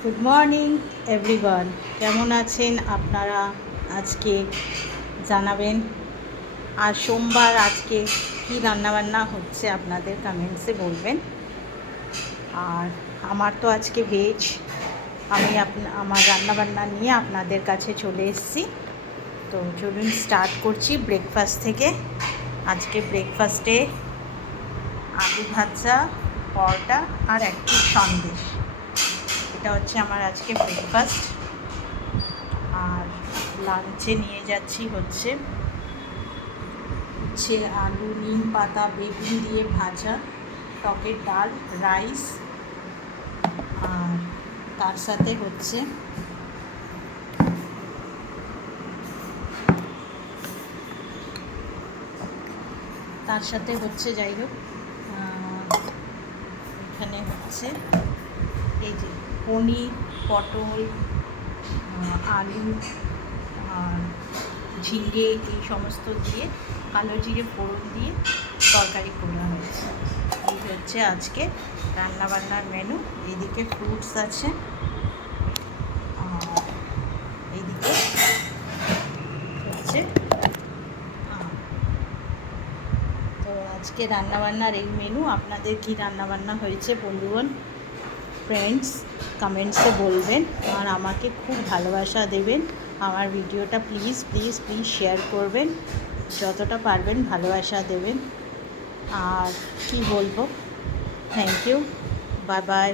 Good morning everyone, কেমন আছেন আপনারা? আজকে জানাবেন। আর সোমবার আজকে কী রান্নাবান্না হচ্ছে আপনাদের কমেন্টসে বলবেন। আর আমার তো আজকে ভেজ, আমি আমার রান্নাবান্না নিয়ে আপনাদের কাছে চলে এসেছি। তো চলুন স্টার্ট করছি ব্রেকফাস্ট থেকে। আজকে ব্রেকফাস্টে আলু ভাজা, পরোটা আর একটু সন্দেশ, এটা হচ্ছে আমার আজকে ব্রেকফাস্ট। আর লাঞ্চে নিয়ে যাচ্ছি হচ্ছে আলু, নিম পাতা, বেগুন দিয়ে ভাজা, টকের ডাল, রাইস, আর তার সাথে হচ্ছে যাই হোক এখানে হচ্ছে এই যে পনির, পটল, আলু আর ঝিঙে, এই সমস্ত দিয়ে কালো জিরে ফোড়ন দিয়ে তরকারি করা হয়েছে। এই হচ্ছে আজকে রান্নাবান্নার মেনু। এইদিকে ফ্রুটস আছে, আর এইদিকে হচ্ছে তো আজকে রান্নাবান্নার এই মেনু। আপনাদের কি রান্নাবান্না হয়েছে বন্ধুগণ, ফ্রেন্ডস কমেন্টসে বলবেন। আর আমাকে খুব ভালোবাসা দেবেন। আমার ভিডিওটা প্লিজ প্লিজ প্লিজ শেয়ার করবেন, যতটা পারবেন ভালোবাসা দেবেন। আর কি বলবো, থ্যাংক ইউ, বাই বাই।